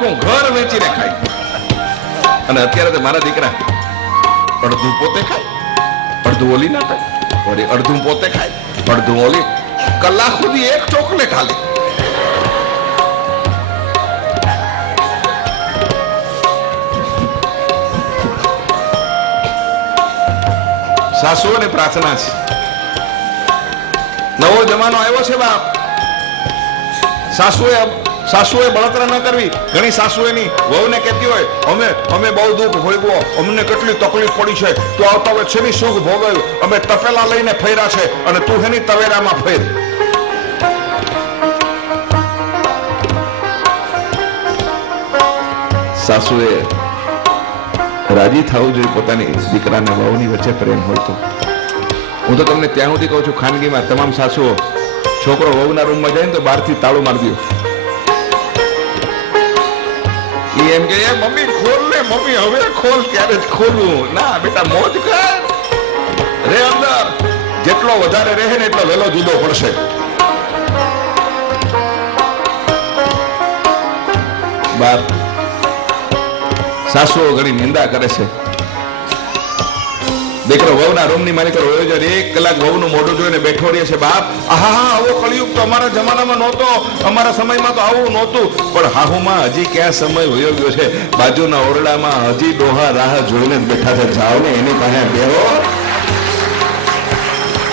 ઘર વેચીને ખાય. અને અત્યારે તો મારા દીકરા અડધું પોતે ખાય, અડધું ઓલી ના ખાય, વળી અડધું પોતે ખાય, અડધું ઓલી. કલાક સુધી એક ચોકલેટ હાલે. સાસુઓની પ્રાર્થના છે. નવો જમાનો આવ્યો છે બાપ. સાસુએ બળતરા ન કરવી. ઘણી સાસુ એની વહુને કહેતી હોય, અમે બહુ દુઃખ ભોગવો, અમને કેટલી તકલીફ પડી છે, તું આવતા હોય છેની સુખ ભોગવ્યું, અમે તપેલા લઈને ફર્યા છે અને તું એની તવેરામાં ફેર. સાસુએ રાજી થવું જોઈએ પોતાની દીકરાને વહુની વચ્ચે પ્રેમ હોય તો. હું તો તમને ત્યાં સુધી કહું છું, ખાનગીમાં તમામ સાસુઓ છોકરો વહુના રૂમમાં જાય ને તો બહારથી તાળું મારી દો. એમ કે મમ્મી ખોલ ને, મમ્મી હવે ખોલ. ત્યારે જ ખોલવું ના બેટા, મોજ કર રે અંદર. જેટલો વધારે રહે ને એટલો વહેલો જુદો પડશે. બાપ સાસુઓ ઘણી નિંદા કરે છે. દીકરો વહુના રૂમની માલિકો રોજ 1 કલાક વહુનું મોઢું જોઈને બેઠો રહે છે. બાપ આહા, આવો કળિયુગ તો અમારા જમાનામાં નહોતો, અમારા સમયમાં તો આવું નહોતું. પણ હાહુમાં હજી ક્યાં સમય વયો ગયો છે. બાજુના ઓરડામાં હજી ડોહા રાહ જોઈને જ બેઠા છે. જાઓ ને એની પાસે બેહો.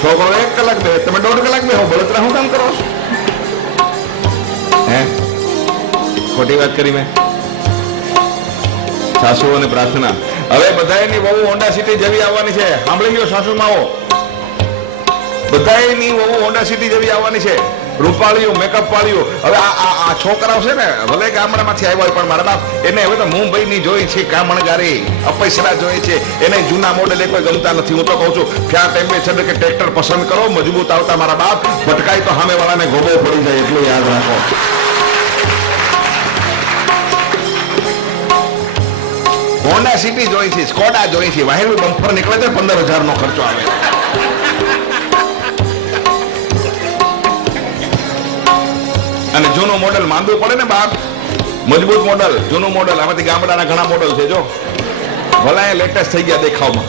છોકરો 1 કલાક બે, તમે 1.5 કલાક બેહો. બળતરા શું કામ કરો છો? હે ખોટી વાત કરી મેં. સાસુઓને પ્રાર્થના. હવે બધાની વહુ હોન્ડા સિટી જેવી આવવાની છે. સાંભળી લ્યો સાસુમાઓ, બધાની વહુ હોન્ડા સિટી જેવી આવવાની છે. રૂપાળીઓ, મેકઅપ વાળીઓ. હવે આ છોકરાઓ છે ને, ભલે ગામડામાંથી આવ્યા હોય, પણ મારા બાપ એને હવે તો મુંબઈની જોઈ છે, કામણગારી અપૈસરા જોઈ છે. એને જૂના મોડેલ કોઈ ગમતા નથી. હું તો કહું છું, ફ્યા ટેમ્પરેચર કે ટ્રેક્ટર પસંદ કરો, મજબૂત આવતા મારા બાપ. ભટકાય તો સામે વાળાને ગોબો પડી જાય, એટલું યાદ રાખો. હોન્ડા સિટી જોઈ છે, સ્કોડા જોઈ છે. વાહેલું બમ્પર નીકળે છે, 15,000 નો ખર્ચો આવે. અને જૂનું મોડેલ માંદવું પડે ને બાપ. મજબૂત મોડેલ, જૂનું મોડેલ. આમાંથી ગામડાના ઘણા મોડેલ છે. જો ભલા એ લેટેસ્ટ થઈ ગયા દેખાવમાં,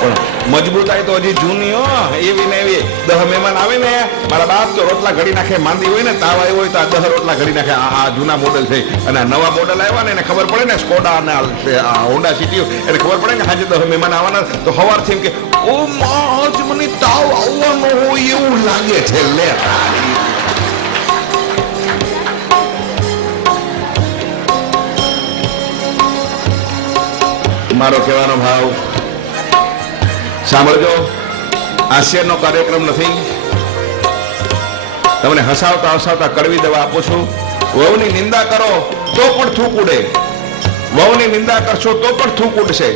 પણ મજબૂતાઈ તો હજી જૂની હો. એવી ને એવી 10 મહેમાન આવે ને મારા બાપ તો રોટલા ઘડી નાખે. માંદી હોય ને, તાવ આવ્યો હોય તો આ 10 રોટલા ઘડી નાખે. આ જૂના મોડેલ છે. અને આ નવા મોડેલ આવ્યા ને એને ખબર પડે ને, સ્કોડા અને હોન્ડા સિટી, એને ખબર પડે ને આજે 10 મહેમાન આવવાના, તો સવારથી એમ કે ઓ માં મને તાવ આવવાનો હોય એવું લાગે છે. લે મારો કહેવાનો ભાવ સાંભળજો. હાસ્યનો કાર્યક્રમ નથી. તમને હસાવતા હસાવતા કડવી દવા આપું છું. વહુની નિંદા કરો તો પણ થૂક ઉડે. વહુની નિંદા કરશો તો પણ થૂક ઉડશે.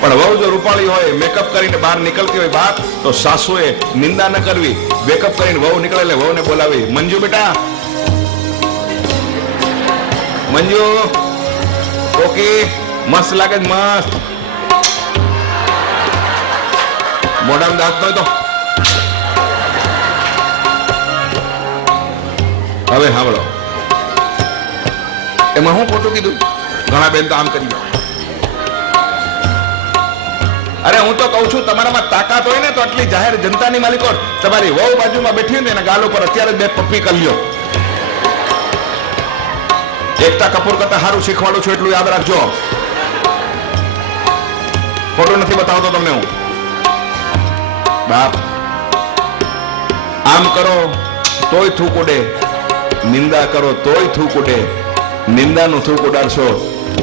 પણ વહુ જો રૂપાળી હોય, મેકઅપ કરીને બહાર નીકળતી હોય બાપ, તો સાસુએ નિંદા ન કરવી. મેકઅપ કરીને વહુ નીકળે એટલે વહુને બોલાવી, મંજુ બેટા, મંજુ ઓકે, મસ્ત લાગે, મસ્ત. મોઢામાં દાંત નહોતો. હવે સાંભળો, એમાં હું ખોટું કીધું? ઘણા બેન તો આમ કરી. અરે હું તો કઉ છું, તમારામાં તાકાત હોય ને તો આટલી જાહેર જનતાની માલિકો તમારી વહુ બાજુમાં બેઠી હોય ને એના ગાલ ઉપર અત્યારે જ 2 પપ્પી કરી લ્યો. એકતા કપૂર કરતા સારું શીખવાડું છું, એટલું યાદ રાખજો. ખોટું નથી બતાવતો તમને હું. બાપ આમ કરો તોય થૂક ઉડે, નિંદા કરો તોય થૂક ઉડે. નિંદાનું થૂક ઉડાડશો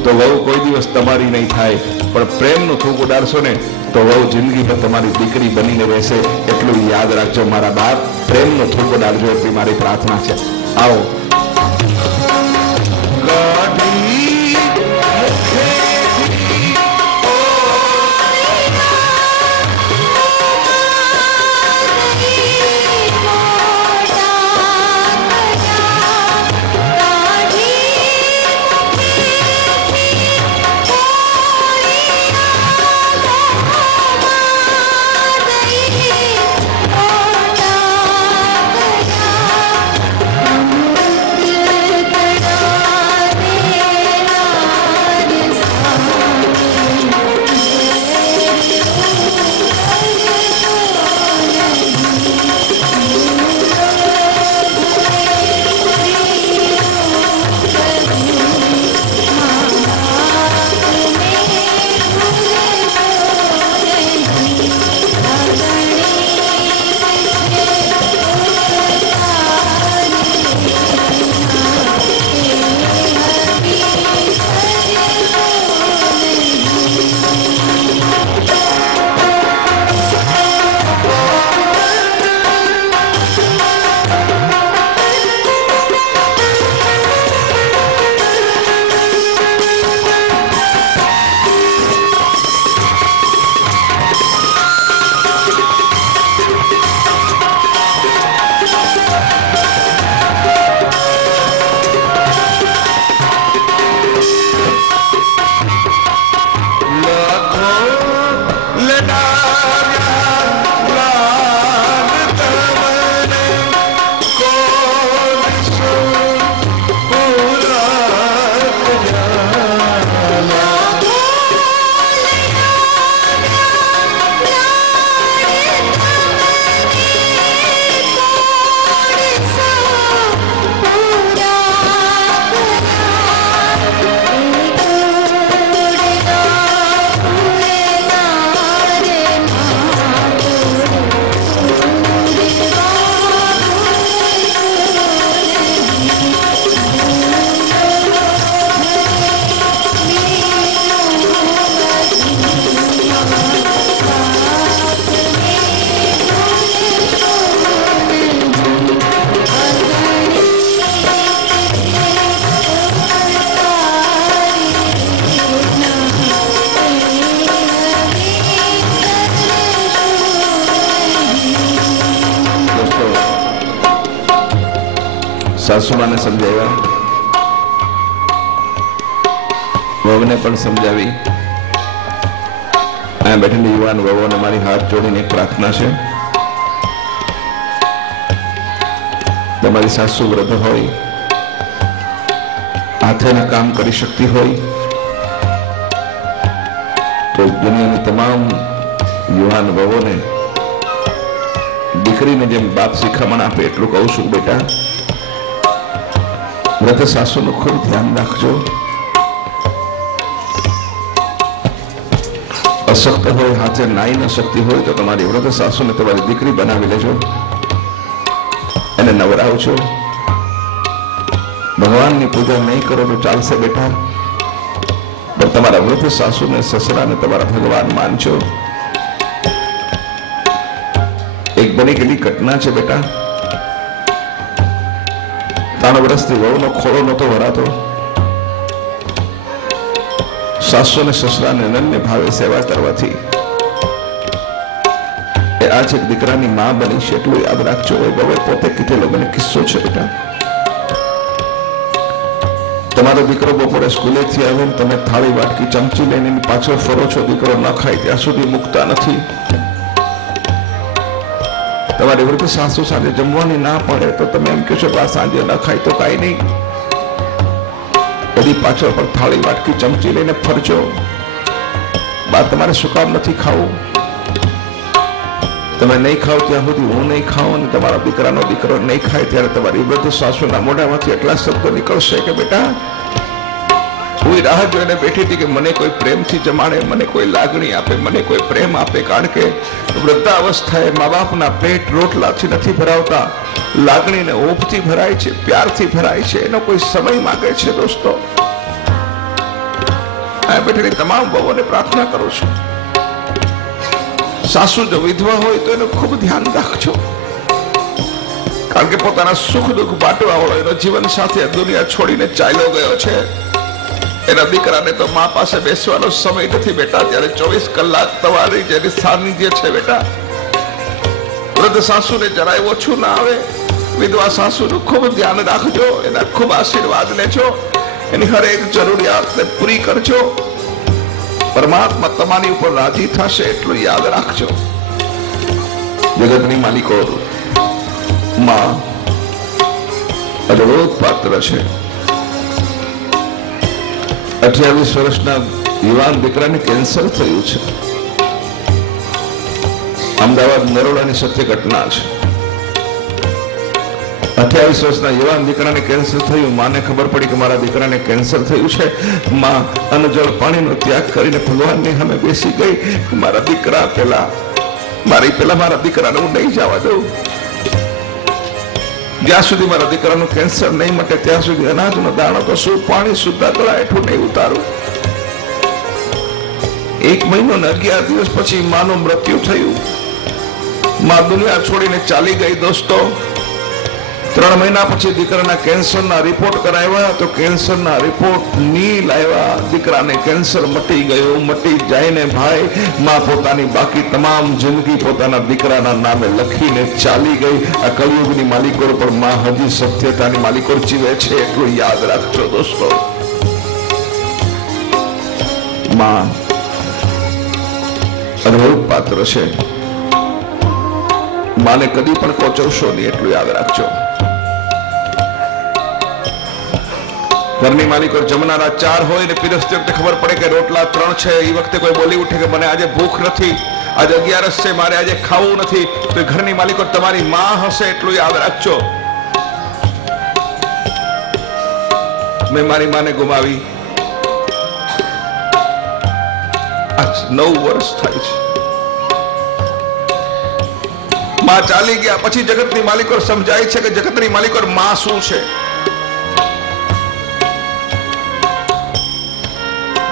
તો વહુ કોઈ દિવસ તમારી નહીં થાય, પણ પ્રેમનું થૂક ઉડાડશો ને તો વહુ જિંદગીભર તમારી દીકરી બનીને રહેશે. એટલું યાદ રાખજો મારા બાપ. પ્રેમનું થૂક ઉડાડજો, એટલી મારી પ્રાર્થના છે. આવો સાસુમાને સમજાવ્યા, વહુને પણ સમજાવી. અહીંયા બેઠેલી યુવાન વહુને મારી હાથ જોડીને એક પ્રાર્થના છે. તમારી સાસુ વૃદ્ધ હોય, હાથેના કામ કરી શકતી હોય તો દુનિયાની તમામ યુવાન વહુને દીકરીને જેમ બાપ શિખામણ આપે એટલું કહું છું, બેટા વૃદ્ધ સાસુનું ખૂબ ધ્યાન રાખજો. અશક્ત હોય, હાથે નાઈ ન શકતી હોય તો તમારી વૃદ્ધ સાસુને તમારી દીકરી બનાવી લેજો, એને નવરાવજો. ભગવાનની પૂજા નહીં કરો તો ચાલશે બેટા, પણ તમારા વૃદ્ધ સાસુને સસરાને તમારા ભગવાન માનજો. એક બની ગયેલી ઘટના છે બેટા. 3 વર્ષથી વહુનો ખોળો નહોતો ભરાતો. સાસુ અને સસરાને અનન્ય ભાવે સેવા કરવાથી એ આજ એક દીકરાની માં બની છે, એટલું યાદ રાખજો. હવે પોતે કીધેલો મને કિસ્સો છે બેટા. તમારો દીકરો બપોરે સ્કૂલેથી આવે ને તમે થાળી વાટકી ચમચી લઈને એની પાછળ ફરો છો, દીકરો ન ખાય ત્યાં સુધી મૂકતા નથી. તમારી વૃદ્ધ સાસુ સાથે જમવાની ના પડે તો તમે એમ કહો છો કે આ સાંજે ન ખાય તો કાંઈ નહીં, બધી પાછળ પર થાળી વાટકી ચમચી લઈને ફરજો. બા તમારે શું કામ નથી ખાવું? તમે નહીં ખાવ ત્યાં સુધી હું નહીં ખાઉં અને તમારા દીકરાનો દીકરો નહીં ખાય ત્યારે તમારી વૃદ્ધ સાસુના મોઢામાંથી એટલા શબ્દો નીકળશે કે બેટા હું રાહ જોઈને બેઠી હતી કે મને કોઈ પ્રેમથી જમાડે, મને કોઈ લાગણી આપે, મને કોઈ પ્રેમ આપે. કારણ કે વૃદ્ધાવસ્થાએ મા બાપના પેટ રોટલાથી નથી ભરાવતા, લાગણીને ઓપથી ભરાય છે, પ્યારથી ભરાય છે. એનો કોઈ સમય માંગે છે. દોસ્તો, આ બેઠેલી તમામ વહુઓને પ્રાર્થના કરું છું, સાસુ જો વિધવા હોય તો એનું ખૂબ ધ્યાન રાખજો. કારણ કે પોતાના સુખ દુઃખ બાંટવા વાળો એનો જીવન સાથે દુનિયા છોડીને ચાલ્યો ગયો છે. એના દીકરાને તો મા પાસે બેસવાનો સમય નથી બેટા. ત્યારે 24 કલાક તમારી જેની સાનિધ્ય છે બેટા. વૃદ્ધ સાસુને જરાય ઓછું ના આવે. વિધવા સાસુનું ખૂબ ધ્યાન રાખજો, એના ખૂબ આશીર્વાદ લેજો, એની હરેક જરૂરિયાતને પૂરી કરજો. પરમાત્મા તમારી ઉપર રાજી થશે એટલું યાદ રાખજો. જગતની માલિકો માં અદભુત પાત્ર છે. 28 વર્ષના યુવાન દીકરાને કેન્સર થયું છે. અમદાવાદ નરોડાની સત્ય ઘટના છે. 28 વર્ષના યુવાન દીકરાને કેન્સર થયું. માને ખબર પડી કે મારા દીકરાને કેન્સર થયું છે. માં અન્નજળ પાણીનો ત્યાગ કરીને ભગવાનની સામે બેસી ગઈ. મારા દીકરા પેલા મારા દીકરાને હું નહીં જવા દઉં. જ્યાં સુધી મારા દીકરાનું કેન્સર નહીં મટે ત્યાં સુધી અનાજનો દાણો તો શું, પાણી સુદ્ધા ગળા હેઠું નહીં ઉતારું. 1 મહિનો ને 11 દિવસ પછી માનું મૃત્યુ થયું. માં દુનિયા છોડીને ચાલી ગઈ. દોસ્તો, 3 મહિના પછી દીકરાના કેન્સરના રિપોર્ટ કરાવ્યા તો કેન્સરના રિપોર્ટ નીલ આવ્યા. દીકરાને કેન્સર મટી ગયું. મટી જાય ને ભાઈ, માં પોતાની બાકી તમામ જિંદગી પોતાના દીકરાના નામે લખીને ચાલી ગઈ. આ કલયુગની માલિકોર પર માં હજી સત્યતાની માલિકોર જીવે છે એટલું યાદ રાખજો. દોસ્તો, માં અદભુત પાત્ર છે. માને કદી પણ કોચવશો નહીં એટલું યાદ રાખજો. ઘરની માલિકો જમનારા 4 હોય ને પીરસતી વખતે ખબર પડે કે રોટલા 3 છે, એ વખતે કોઈ બોલી ઉઠે કે મને આજે ભૂખ નથી, આજે 11 છે, મારે આજે ખાવું નથી, તો ઘરની માલિકો તમારી માં હશે એટલું યાદ રાખજો. મેં મારી માને ગુમાવી. આજ 9 વર્ષ થાય છે. માં ચાલી ગયા પછી જગતની માલિકો સમજાય છે કે જગતની માલિકો માં શું છે.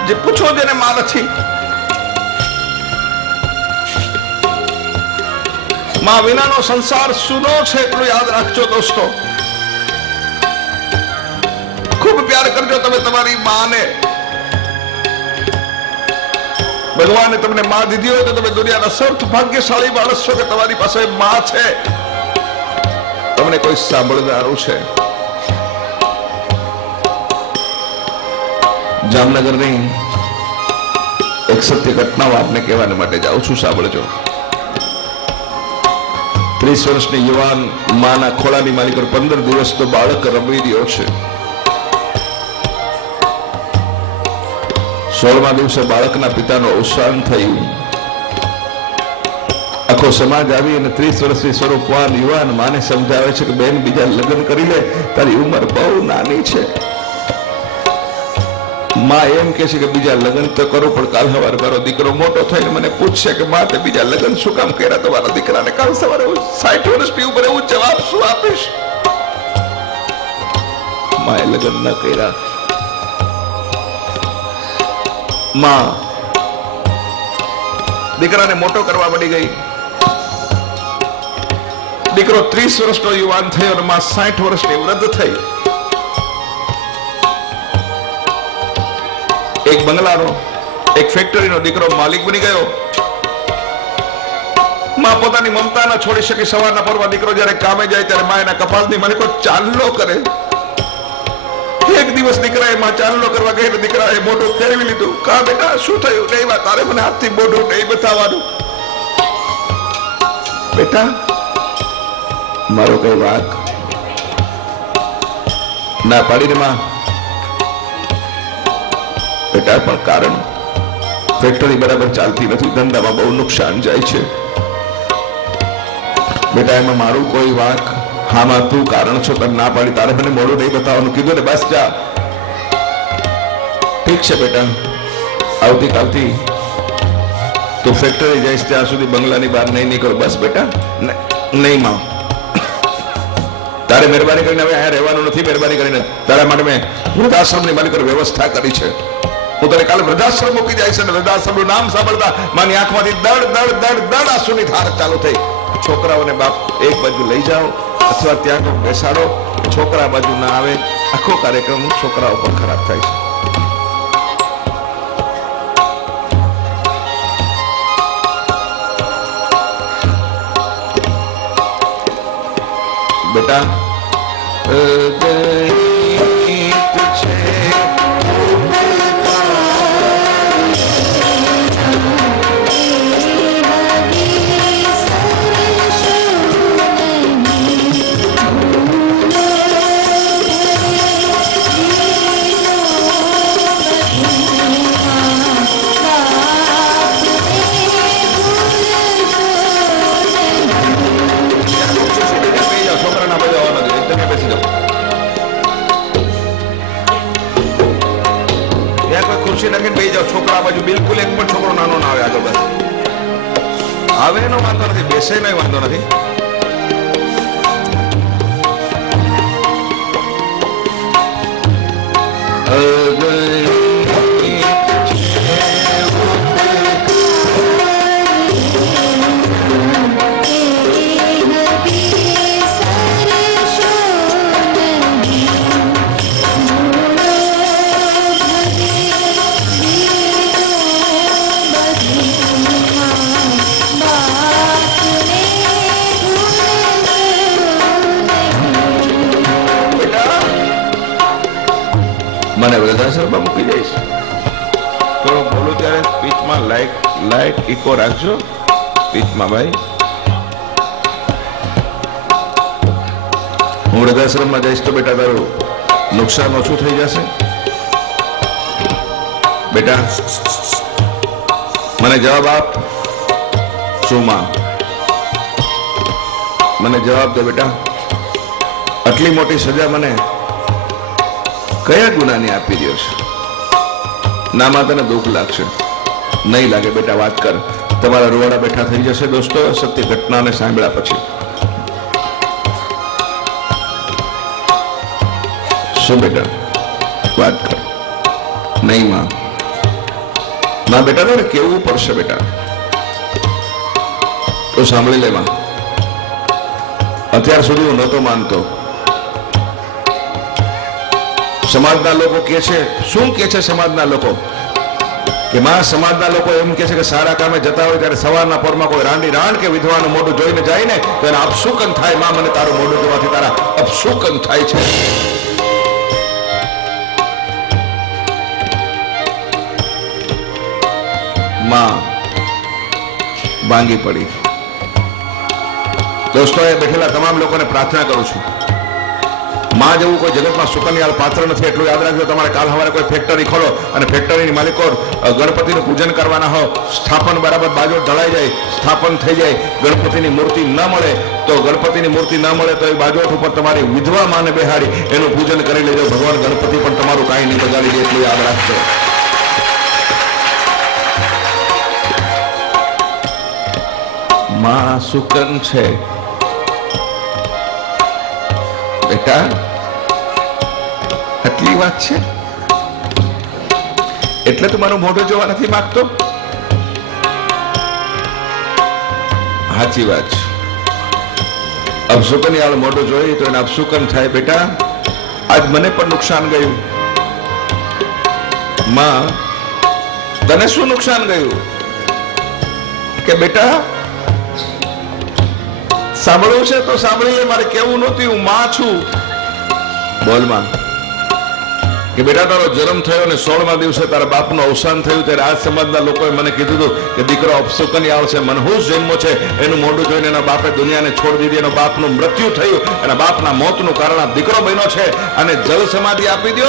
જે પૂછો જેને માં નથી. માં વિનાનો સંસાર સૂનો છે એટલું યાદ રાખજો. દોસ્તો, ખૂબ પ્યાર કરજો તમે તમારી માને. ભગવાને તમને માં દીધી હોય તો તમે દુનિયાના સૌથી ભાગ્યશાળી માણસ છો કે તમારી પાસે માં છે. તમને કોઈ સાંભળનારું છે. જામનગરની એક સત્ય ઘટનાઓ આપને કહેવાને માટે જાઉં છું, સાંભળજો. 30 વર્ષની યુવાન માના ખોળાની માલિક 15 દિવસનો બાળક રમી રહ્યો છે. 16મા દિવસે બાળકના પિતાનું અવસાન થયું. આખો સમાજ આવી અને 30 વર્ષની સ્વરૂપવાન યુવાન માને સમજાવે છે કે બેન, બીજા લગ્ન કરી લે, તારી ઉંમર બહુ નાની છે. માં એમ કે છે કે બીજા લગ્ન તો કરો, પણ કાલ સવારે મારો દીકરો મોટો થઈને મને પૂછશે કે માં તે બીજા લગ્ન શું કામ કર્યા તમારા દીકરાને? કાલ સવારે 60 વર્ષની ઉંમરે હું જવાબ શું આપીશ? માએ લગ્ન ન કર્યા. માં દીકરાને મોટો કરવા પડી ગઈ. દીકરો 30 વર્ષનો યુવાન થયો અને માં 60 વર્ષની વૃદ્ધ થઈ. એક બંગલાનો, એક ફેક્ટરીનો દીકરો માલિક બની ગયો. માં પોતાની મમતા ન છોડી શકી. સવારના પરમાં દીકરો જ્યારે કામે જાય ત્યારે માં એના કપાળની માલિકો ચાંદલો કરે. એક દિવસ દીકરાએ માં ચાંદલો કરવા ગઈ, દીકરાએ મોઢું ફેરવી લીધું. કા બેટા, શું થયું? નહીં વાત, તારે મને હાથથી મોઢું નહીં બતાવવાનું. બેટા, મારો કઈ વાક ના પાડીને માં. બેટા, પણ કારણ ફેક્ટરી બરાબર ચાલતી નથી, ધંધામાં બહુ નુકસાન જાય છે. બેટા, એમાં મારું કોઈ વાંક? હામાં તું કારણ છો, તને ના પાડી, તારે મને મોડું નહીં બતાવવાનું કીધું ને, બસ જા. ઠીક છે બેટા, આવતીકાલથી તું ફેક્ટરી જઈશ ત્યાં સુધી બંગલાની બહાર નહીં નીકળો. બસ બેટા. નહીં માં, તારે મહેરબાની કરીને હવે અહીંયા રહેવાનું નથી. મહેરબાની કરીને તારા માટે મેં વૃદ્ધાશ્રમની માલિક વ્યવસ્થા કરી છે. હું તને કાલે વૃદ્ધાશ્રમ મૂકી જાય છે ને વૃદ્ધાશ્રમનું નામ સાંભળતા મારી આંખમાંથી દડ દડ દડ દડ આંસુની ધાર ચાલુ થઈ. છોકરાઓને બાપ એક બાજુ લઈ જાઓ અથવા ત્યાં બેસાડો. છોકરા બાજુ ના આવે, આખો કાર્યક્રમ છોકરાઓ પર ખરાબ થાય છે. બેટા, છોકરા બાજુ બિલકુલ એક પણ છોકરો નાનો ના આવે આગળ. બસ આવે એનો વાંધો નથી, બેસે નો વાંધો નથી. મને વૃદ્ધાશ્રમમાં મૂકી જઈશ તો બોલું ત્યારે સ્પીચમાં લાઈટ ઇકો રાખજો. સ્પીચમાં ભાઈ, હું વૃદ્ધાશ્રમમાં જઈશ તો બેટા તારું નુકસાન ઓછું થઈ જશે. બેટા, મને જવાબ આપ. શું માં? મને જવાબ દે બેટા. આટલી મોટી સજા મને કયા ગુનાની આપી રહ્યો છે? નામાં તને દુઃખ લાગશે, નહીં લાગે બેટા? વાત કર. તમારા રૂવાડા બેઠા થઈ જશે દોસ્તો સત્ય ઘટનાને સાંભળ્યા પછી. શું બેટા, વાત કર. નહીં માં. ના બેટા, તારે કેવું પડશે બેટા. તો સાંભળી લે માં. અત્યાર સુધી હું નહોતો માનતો. સમાજના લોકો કે છે, શું કે છે સમાજના લોકો? કે માં, સમાજના લોકો એમ કે છે કે સારા કામે જતા હોય ત્યારે સવારના પોરમાં કોઈ રાંડી રાણ કે વિધવાનું મોઢું જોઈને જાય ને તો એને અપશુકન થાય. માં, મને તારું મોઢું જોવાથી તારા અપશુકન થાય છે. માં ભાંગી પડી. દોસ્તો, એ બેઠેલા તમામ લોકોને પ્રાર્થના કરું છું, માં જેવું કોઈ જગતમાં સુકન્યાળ પાત્ર નથી. એટલું યાદ રાખજો. તમારે કાલ સવારે કોઈ ફેક્ટરી ખોલો અને ફેક્ટરીની માલિકો ગણપતિનું પૂજન કરવાના હો, સ્થાપન બરાબર બાજુ ઢળાઈ જાય, સ્થાપન થઈ જાય, ગણપતિની મૂર્તિ ન મળે તો ગણપતિની મૂર્તિ ન મળે તો એ બાજોઠ ઉપર તમારી વિધવા માને બેહાડી એનું પૂજન કરી લેજો. ભગવાન ગણપતિ પણ તમારું કાંઈ નહીં બગાડી દે, એટલું યાદ રાખજો. માં સુકન છે બેટા, આટલી વાત છે એટલે તું મારું મોઢું જોવા નથી માંગતો? સાચી વાત છે. અપશુકન યાર મોઢું જોઈ તો એને અપશુકન થાય. બેટા, આજ મને પણ નુકસાન ગયું. માં, તને શું નુકસાન ગયું? કે બેટા સાંભળવું છે તો સાંભળી લે, મારે કેવું નહોતું, હું માં છું. બોલ માં. કે બેટા, તારો જન્મ થયો ને 16મા દિવસે તારા બાપનું અવસાન થયું ત્યારે આ સમાજના લોકોએ મને કીધું હતું કે દીકરો અપશુકનિયાળ છે, મનહૂસ જન્મ છે. એનું મોઢું જોઈને એના બાપે દુનિયાને છોડી દીધી. એના બાપનું મૃત્યુ થયું, એના બાપના મોતનું કારણ આ દીકરો બન્યો છે. અને જલ સમાધિ આપી દો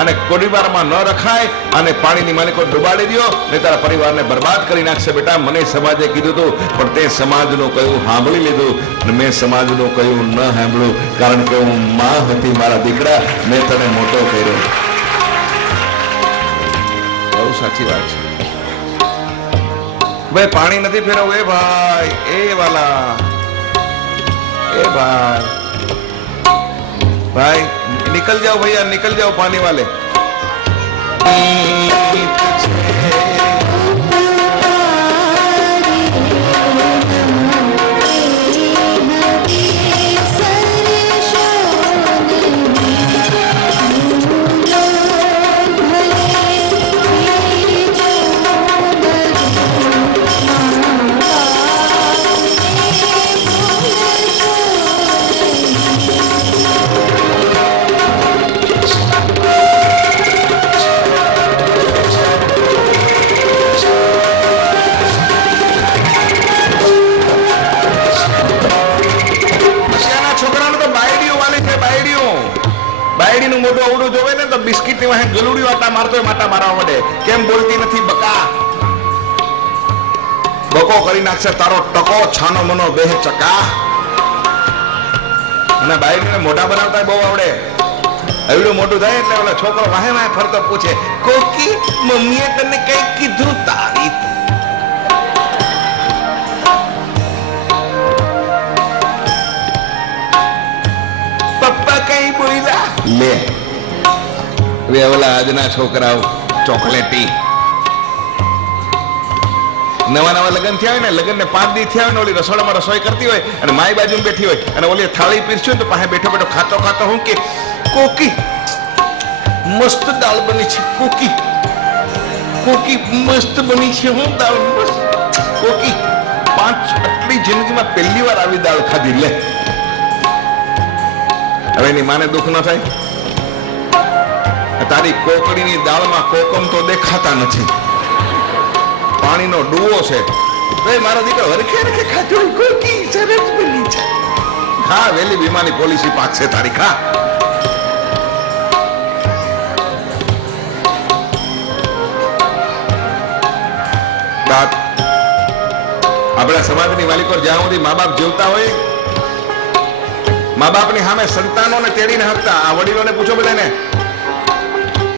અને પરિવારમાં ન રખાય અને પાણીની માલિકો ડુબાડી દો, ને તારા પરિવારને બરબાદ કરી નાખશે. બેટા, મને સમાજે કીધું હતું, પણ તે સમાજનું કહ્યું સાંભળી લીધું અને મેં સમાજનું કહ્યું ન સાંભળ્યું, કારણ કે હું માં હતી મારા દીકરા, મેં તને મોટો કર્યો. બહુ સાચી વાત છે ભાઈ. પાણી નથી ફેરવવું એ ભાઈ, એ વાલા, એ ભાઈ, भाई निकल जाओ भैया, निकल जाओ पानी वाले. બાયડીનું મોઢું અવડું જોવે ને તો બિસ્કિટની વાહે ગલુડિયું આટા મારતો હોય, માટા મારવા માંડે. કેમ બોલતી નથી બકા? બકો કરી નાખશે તારો ટકો, છાનો મનો બેહ ચકા. અને બાયડીને મોઢા બનાવતા બહુ આવડે. એવડું મોટું થાય એટલે ઓલા છોકરો વાહે વાહે ફરતો પૂછે, કોકી મમ્મીએ તને કઈ કીધું તારી? પપ્પા કઈ બોલ્યા? લે હવે ઓલા આજના છોકરાઓ ચોકલેટી. નવા નવા લગ્ન થયા હોય ને, લગ્ન ને 5 દી થયા હોય ને, ઓલી રસોડામાં રસોઈ કરતી હોય અને માઈ બાજુ બેઠી હોય અને ઓલી થાળી પીરસ્યું તો પાસે બેઠો બેઠો ખાતો ખાતો હું કે, કોકી મસ્ત દાળ બની છે, કોકી કોકી મસ્ત બની છે, હું દાળ મસ્ત. કોકી 5 આટલી જિંદગીમાં પહેલી વાર આવી દાળ ખાધી. લે હવે એની માને દુઃખ ન થાય? તારી કોકડીની દાળમાં કોકમ તો દેખાતા નથી, પાણીનો ડૂવો છે. મારો દીકરો હરખે હરખે ખાતો કોકી સરસ બની છે. ખા, વેલી વીમાની પોલિસી પાકશે તારી, ખા. આપણા સમાજની માલિકો જ્યાં સુધી મા બાપ જીવતા હોય, મા બાપની સામે સંતાનોને તેડીને હકતા. આ વડીલોને પૂછો બધાને,